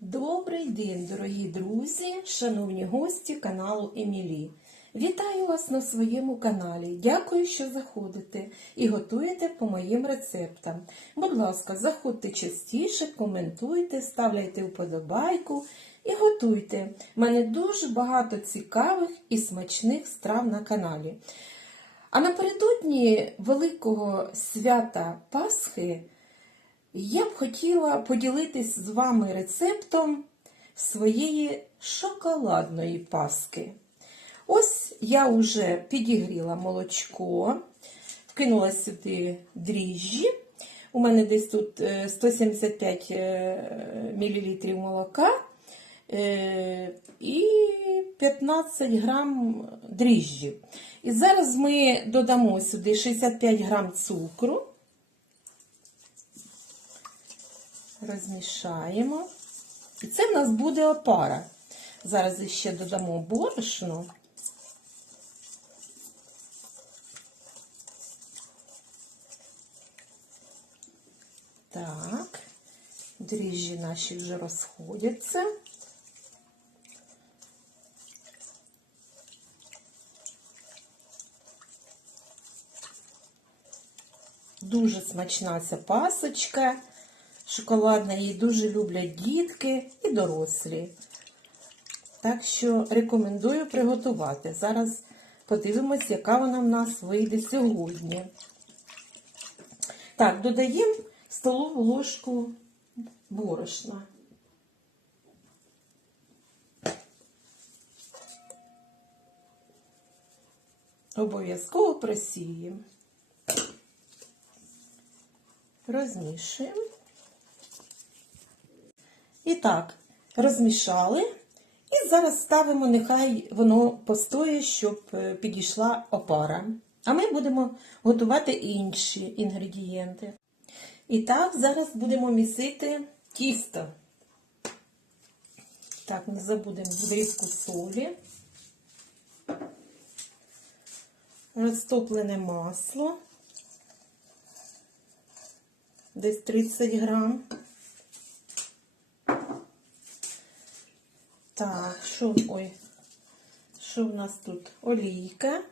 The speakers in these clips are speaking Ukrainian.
Добрий день, дорогі друзі, шановні гості каналу Емілі. Вітаю вас на своєму каналі. Дякую, що заходите і готуєте по моїм рецептам. Будь ласка, заходьте частіше, коментуйте, ставляйте вподобайку і готуйте. У мене дуже багато цікавих і смачних страв на каналі. А напередодні великого свята Пасхи я б хотіла поділитись з вами рецептом своєї шоколадної паски. Ось я вже підігріла молочко, вкинула сюди дріжджі. У мене десь тут е, 175 мл молока е, і 15 грам дріжджів. І зараз ми додамо сюди 65 грам цукру. Розмішаємо. І це в нас буде опара. Зараз ще додамо борошно. Так, дріжджі наші вже розходяться. Дуже смачна ця пасочка. Шоколадна її дуже люблять дітки і дорослі. Так що рекомендую приготувати. Зараз подивимось, яка вона в нас вийде сьогодні. Так, додаємо столову ложку борошна. Обов'язково просіємо. Розмішуємо. І так, розмішали. І зараз ставимо, нехай воно постоє, щоб підійшла опара. А ми будемо готувати інші інгредієнти. І так, зараз будемо місити тісто. Так, не забудемо дрібку солі, розтоплене масло, десь 30 грам. Так, що, ой, що в нас тут? Олійка.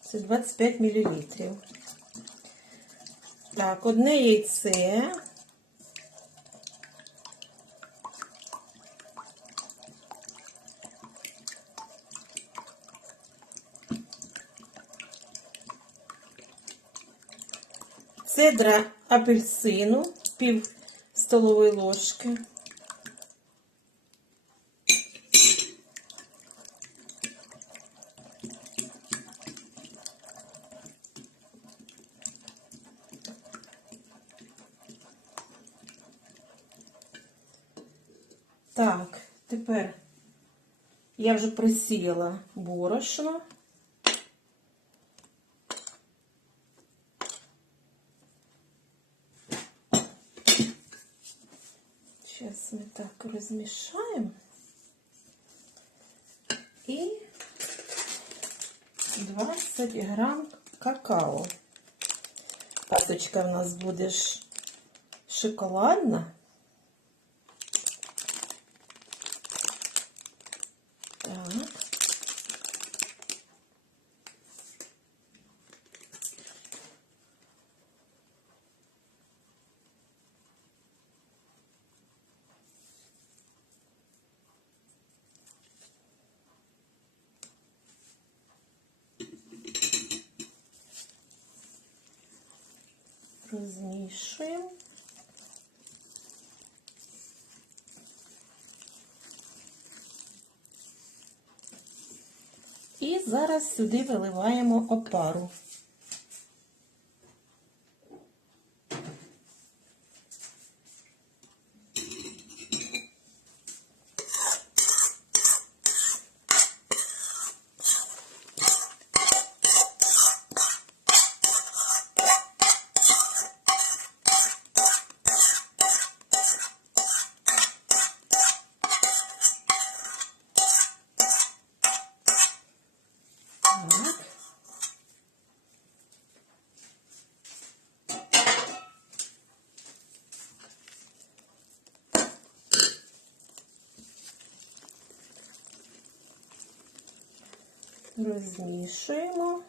Це 25 мл. Так, одне яйце. Цедра апельсину, пів столової ложки. Так, тепер я вже просіяла борошно. Сейчас мы так размешаем. И 20 грамм какао. Пасочка у нас буде ж шоколадна. Так. Розмішуємо. І зараз сюди виливаємо опару. Так. Розмішуємо.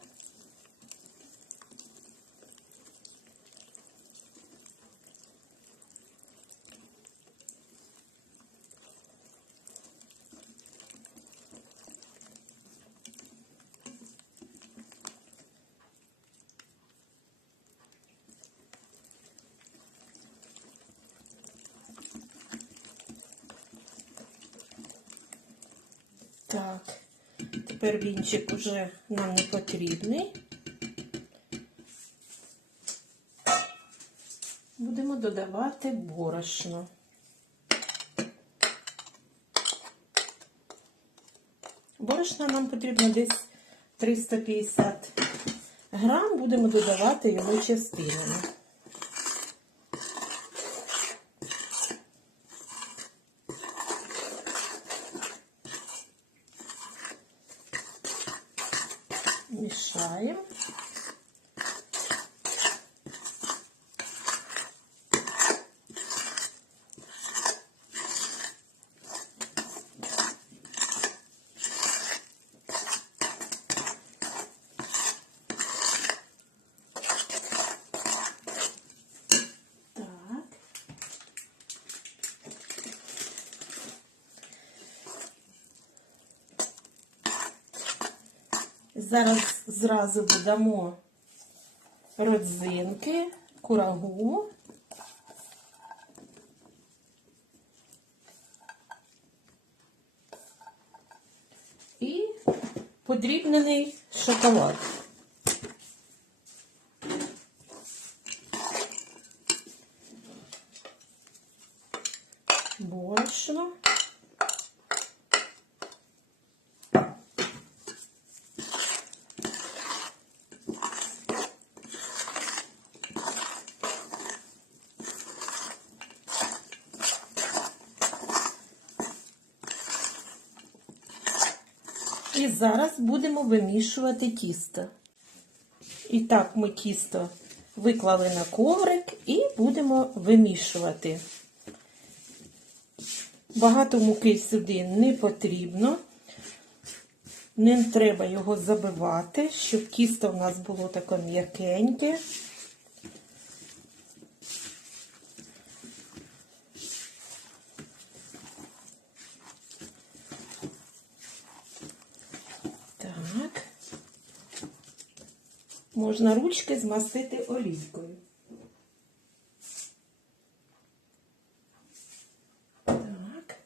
Так, тепер вінчик уже нам не потрібний. Будемо додавати борошно. Борошна нам потрібно десь 350 грам, будемо додавати його частинами. Мішаємо. Так. Зараз зразу додамо родзинки, курагу. І подрібнений шоколад. Борошно. І зараз будемо вимішувати тісто. І так ми тісто виклали на коврик і будемо вимішувати. Багато муки сюди не потрібно. Не треба його забивати, щоб тісто в нас було таке м'якеньке. Так. Можна ручки змастити олійкою. Так.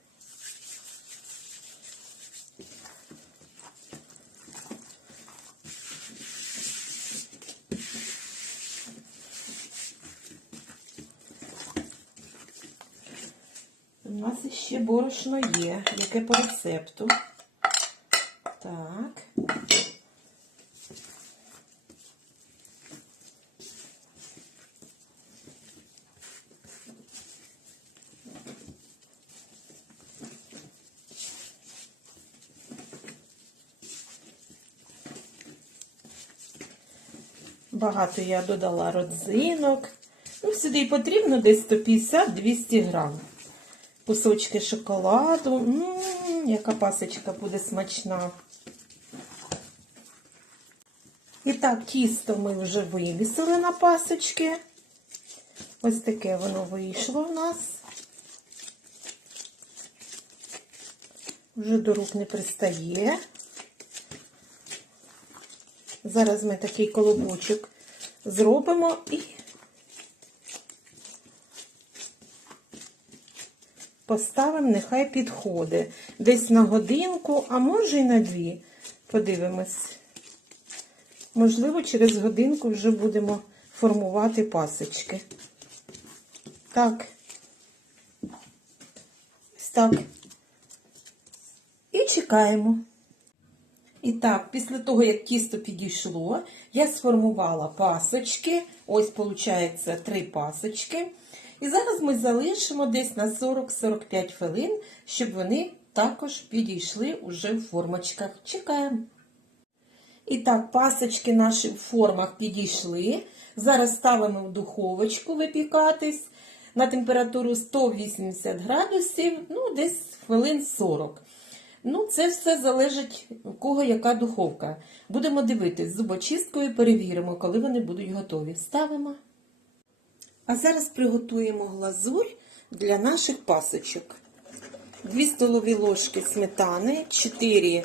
У нас ще борошно є, яке по рецепту. Так. Багато я додала родзинок. Ну, сюди й потрібно десь 150-200 грам. Кусочки шоколаду. М-м, яка пасочка буде смачна. І так, тісто ми вже вивісили на пасочки. Ось таке воно вийшло в нас. Вже до рук не пристає. Зараз ми такий колобочок зробимо і поставимо, нехай підходить. Десь на годинку, а може і на дві. Подивимось. Можливо, через годинку вже будемо формувати пасочки. Так. Ось так. І чекаємо. І так, після того, як тісто підійшло, я сформувала пасочки. Ось, виходить, три пасочки. І зараз ми залишимо десь на 40-45 хвилин, щоб вони також підійшли уже в формочках. Чекаємо. І так, пасочки наші в формах підійшли. Зараз ставимо в духовочку випікатись на температуру 180 градусів, ну, десь хвилин 40. Ну, це все залежить у кого яка духовка. Будемо дивитись зубочисткою, перевіримо, коли вони будуть готові. Ставимо. А зараз приготуємо глазурь для наших пасочок. 2 столові ложки сметани, 4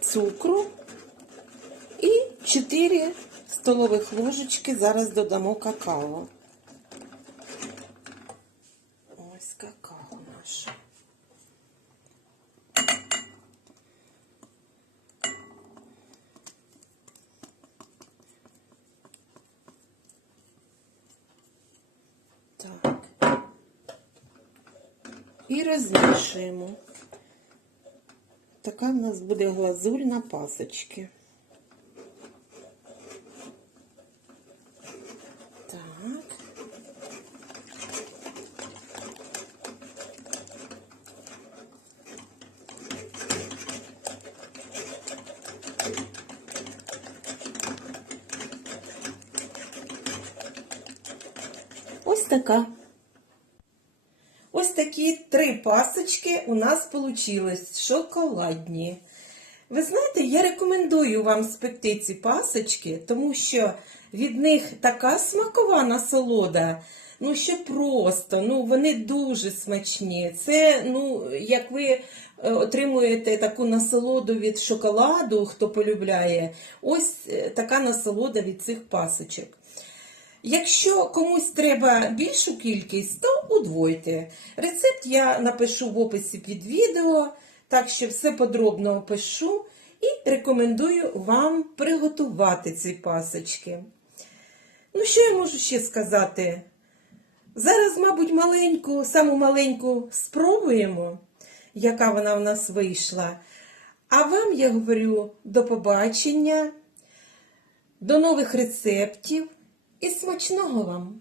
цукру і 4 столових ложечки зараз додамо какао. Ось какао наше. Так. І розмішуємо. Така в нас буде глазурь на пасочки. Так. Ось така. Три пасочки у нас вийшли шоколадні. Ви знаєте, я рекомендую вам спекти ці пасочки, тому що від них така смакова насолода. Ну, що просто, ну вони дуже смачні. Це, ну, як ви е, отримуєте таку насолоду від шоколаду, хто полюбляє, ось е, така насолода від цих пасочок. Якщо комусь треба більшу кількість, то удвойте. Рецепт я напишу в описі під відео, так що все подробно опишу і рекомендую вам приготувати ці пасочки. Ну, що я можу ще сказати? Зараз, мабуть, маленьку, саму маленьку спробуємо, яка вона в нас вийшла. А вам я говорю до побачення, до нових рецептів і смачного вам!